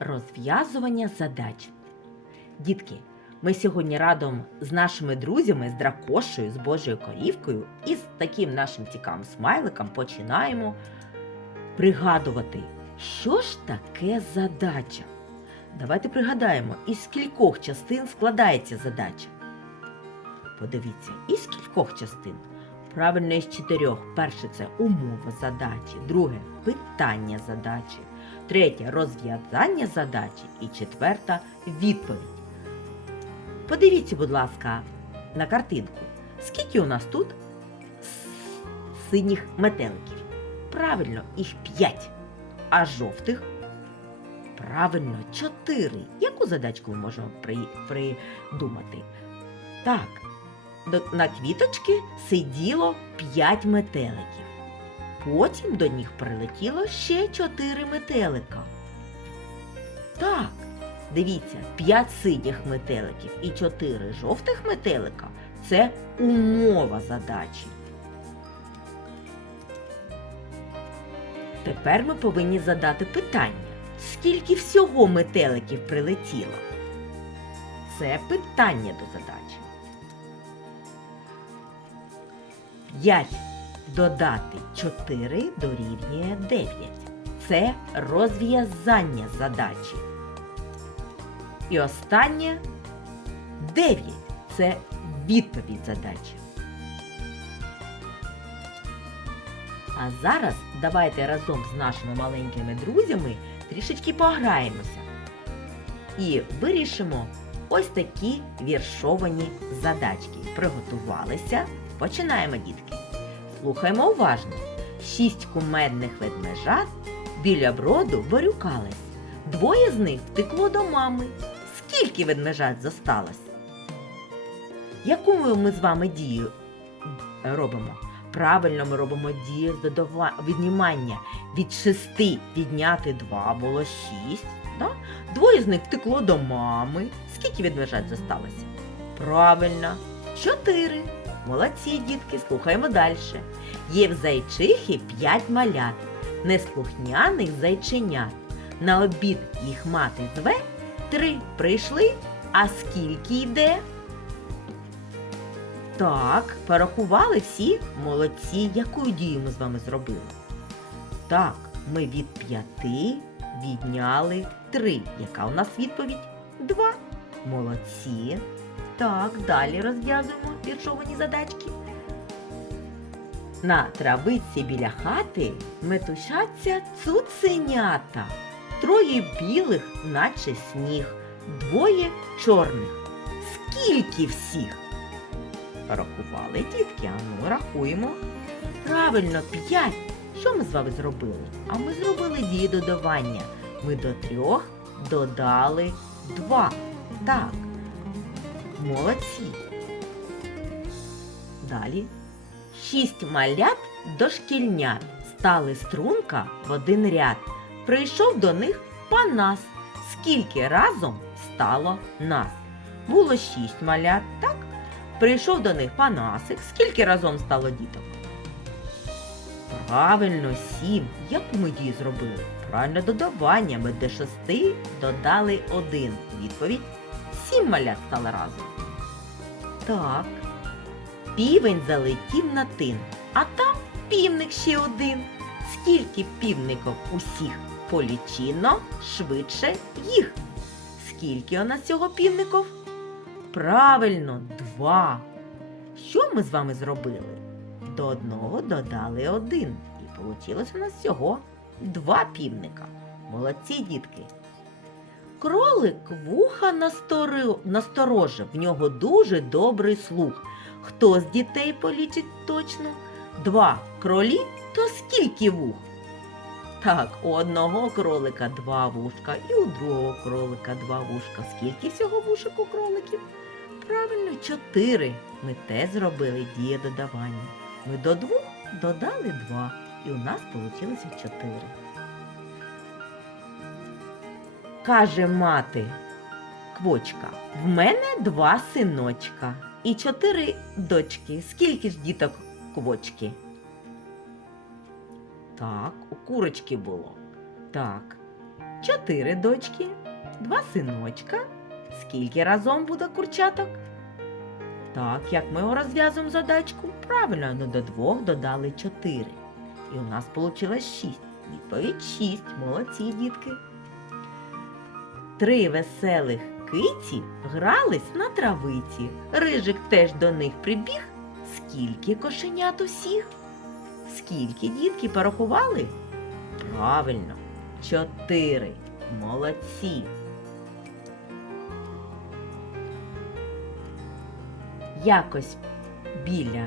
розв'язування задач. Дітки, ми сьогодні радом з нашими друзями, з дракошею, з Божою корівкою і з таким нашим цікавим смайликом починаємо пригадувати, що ж таке задача. Давайте пригадаємо, із скількох частин складається задача. Подивіться, із кількох частин. Правильно, із чотирьох. Перше це умова задачі, друге питання задачі, третє розв'язання задачі і четверта відповідь. Подивіться, будь ласка, на картинку. Скільки у нас тут синіх метеликів? Правильно, їх п'ять. А жовтих? Правильно, чотири. Яку задачку ми можемо придумати? Так, на квіточки сиділо п'ять метеликів. Потім до них прилетіло ще чотири метелика. Так, дивіться, п'ять синіх метеликів і чотири жовтих метелика це умова задачі. Тепер ми повинні задати питання, скільки всього метеликів прилетіло? Це питання до задачі. 5 додати 4 дорівнює 9. Це розв'язання задачі. І останнє 9. Це відповідь задачі. А зараз давайте разом з нашими маленькими друзями трішечки пограємося. І вирішимо ось такі віршовані задачки. Приготувалися. Починаємо, дітки. Слухаємо уважно. Шість кумедних ведмежат біля броду борюкались. Двоє з них втекло до мами. Скільки ведмежат зосталось? Яку ми, з вами дію робимо? Правильно ми робимо дію з віднімання. Від шести відняти два було шість. Да? Двоє з них втекло до мами. Скільки ведмежат зосталося? Правильно, чотири. Молодці, дітки, слухаємо далі. Є в зайчихи п'ять малят, неслухняних зайченят. На обід їх мати зве, три прийшли, а скільки йде? Так, порахували всі молодці. Яку дію ми з вами зробили? Так, ми від п'яти відняли три. Яка у нас відповідь? Два. Молодці. Так, далі розв'язуємо віршовані задачки. На травиці біля хати метушаться цуценята. Троє білих, наче сніг, двоє чорних. Скільки всіх? Рахували дітки, а ну рахуємо. Правильно, п'ять. Що ми з вами зробили? А ми зробили дію додавання. Ми до трьох додали два. Так. Молодці. Далі. Шість малят дошкільнят стали струнка в один ряд. Прийшов до них панас. Скільки разом стало нас? Було шість малят, так? Прийшов до них панасик. Скільки разом стало діток? Правильно, сім. Яку ми дію зробили? Правильно додавання. Ми до шести додали один. Відповідь сім малят стало разом. Так. Півень залетів на тин, а там півник ще один. Скільки півників усіх полічино швидше їх. Скільки у нас цього півників? Правильно, два. Що ми з вами зробили? До одного додали один. І вийшло у нас всього два півника. Молодці, дітки. Кролик вуха насторожив, в нього дуже добрий слух. Хто з дітей полічить точно? Два кролі, то скільки вух? Так, у одного кролика два вушка і у другого кролика два вушка. Скільки всього вушок у кроликів? Правильно, чотири. Ми те зробили діє додавання. Ми до двох додали два, і у нас вийшло чотири. Каже мати квочка, в мене два синочка і чотири дочки. Скільки ж діток квочки? Так, у курочки було. Так. чотири дочки, два синочка. Скільки разом буде курчаток? Так, як ми його розв'язуємо задачку? Правильно, ну до двох додали чотири. І у нас вийшло шість. Відповідь шість. Молодці, дітки. Три веселих киці грались на травиці. Рижик теж до них прибіг. Скільки кошенят усіх? Скільки дітки порахували? Правильно, чотири. Молодці. Якось біля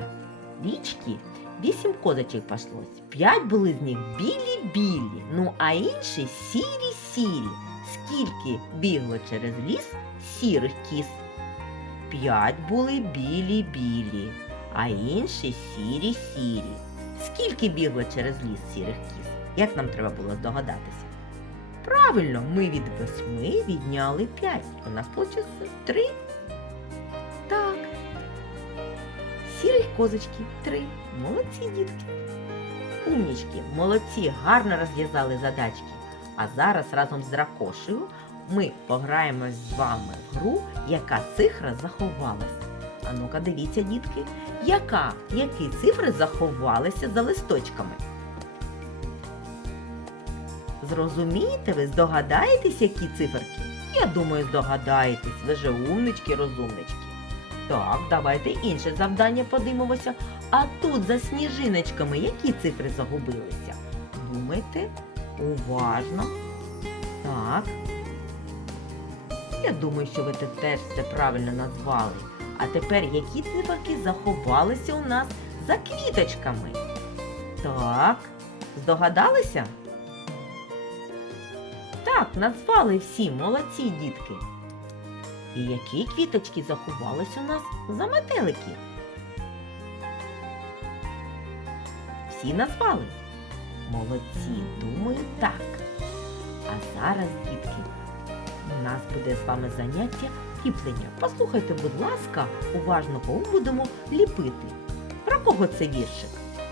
річки вісім козочок паслось. П'ять були з них білі-білі, ну а інші сірі-сірі. Скільки бігло через ліс сірих кіз? П'ять були білі-білі, а інші сірі-сірі. Скільки бігло через ліс сірих кіз? Як нам треба було здогадатися? Правильно, ми від восьми відняли п'ять. У нас вийшло три. Так. Сірих козочки три. Молодці, дітки. Умнічки, молодці, гарно розв'язали задачки. А зараз разом з дракошею ми пограємо з вами в гру, яка цифра заховалась. А ну-ка, дивіться, дітки, яка, які цифри заховалися за листочками. Зрозумієте ви, здогадаєтесь, які циферки? Я думаю, здогадаєтесь, ви же умнички, розумнички. Так, давайте інше завдання подивимося. А тут за сніжиночками які цифри загубилися? Думайте уважно. Так. Я думаю, що ви теж все правильно назвали. А тепер які циферки заховалися у нас за квіточками? Так, здогадалися? Так, назвали всі, молодці дітки. І які квіточки заховались у нас за метелики? Всі назвали? Молодці, думаю, так. А зараз, дітки, у нас буде з вами заняття ліплення. Послухайте, будь ласка, уважно, кого будемо ліпити. Про кого це віршик?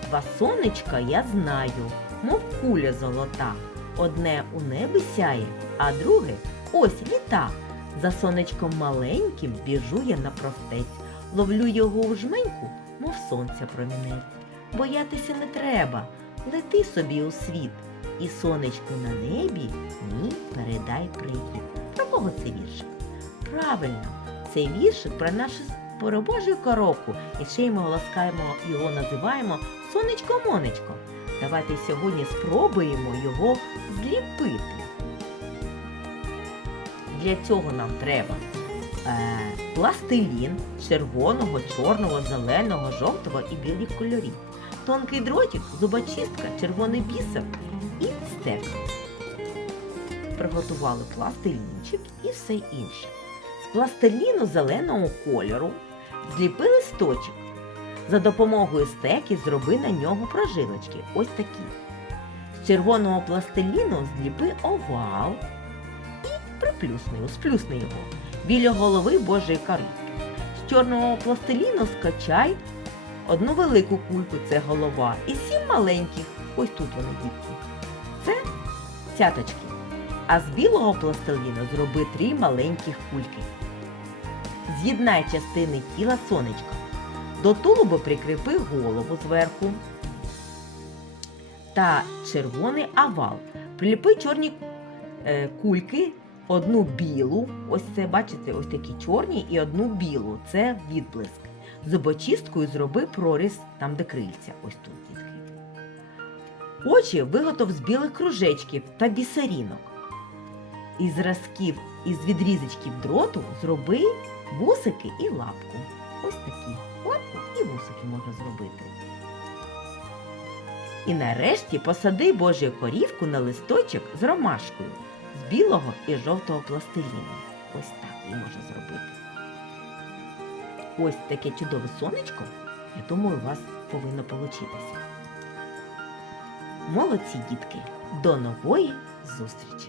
Два сонечка я знаю, мов куля золота. Одне у небі сяє, а друге ось літа. За сонечком маленьким біжу я на простець, ловлю його у жменьку, мов сонця промінець. Боятися не треба, лети собі у світ, і сонечку на небі мені передай привіт. Про кого це віршик? Правильно, це віршик про нашу про Божу коробку, і ще й ми ласкаємо його називаємо сонечко-монечко. Давайте сьогодні спробуємо його зліпити. Для цього нам треба е, пластилін червоного, чорного, зеленого, жовтого і білих кольорів, тонкий дротик, зубочистка, червоний бісер і стек. Приготували пластилінчик і все інше. З пластиліну зеленого кольору зліпи листочок. За допомогою стеки зроби на нього прожилочки. Ось такі. З червоного пластиліну зліпи овал приплюсни його, сплюсни його біля голови Божої коровки. З чорного пластиліну скачай одну велику кульку, це голова, і сім маленьких, ось тут вони дітки. Це цяточки. А з білого пластиліну зроби три маленьких кульки. З'єднай частини тіла сонечка. До тулуба прикріпи голову зверху та червоний овал. Приліпи чорні е, кульки одну білу, ось це, бачите, ось такі чорні, і одну білу. Це відблиск. Зубочисткою зроби проріз там, де крильця. Ось тут, дітки. Очі виготов з білих кружечків та бісерінок. Із зразків, із відрізочків дроту зроби вусики і лапку. Ось такі. Лапку і вусики можна зробити. І нарешті посади Божу корівку на листочок з ромашкою з білого і жовтого пластиліну. Ось так її можна зробити. Ось таке чудове сонечко, я думаю, у вас повинно получитися. Молодці, дітки! До нової зустрічі!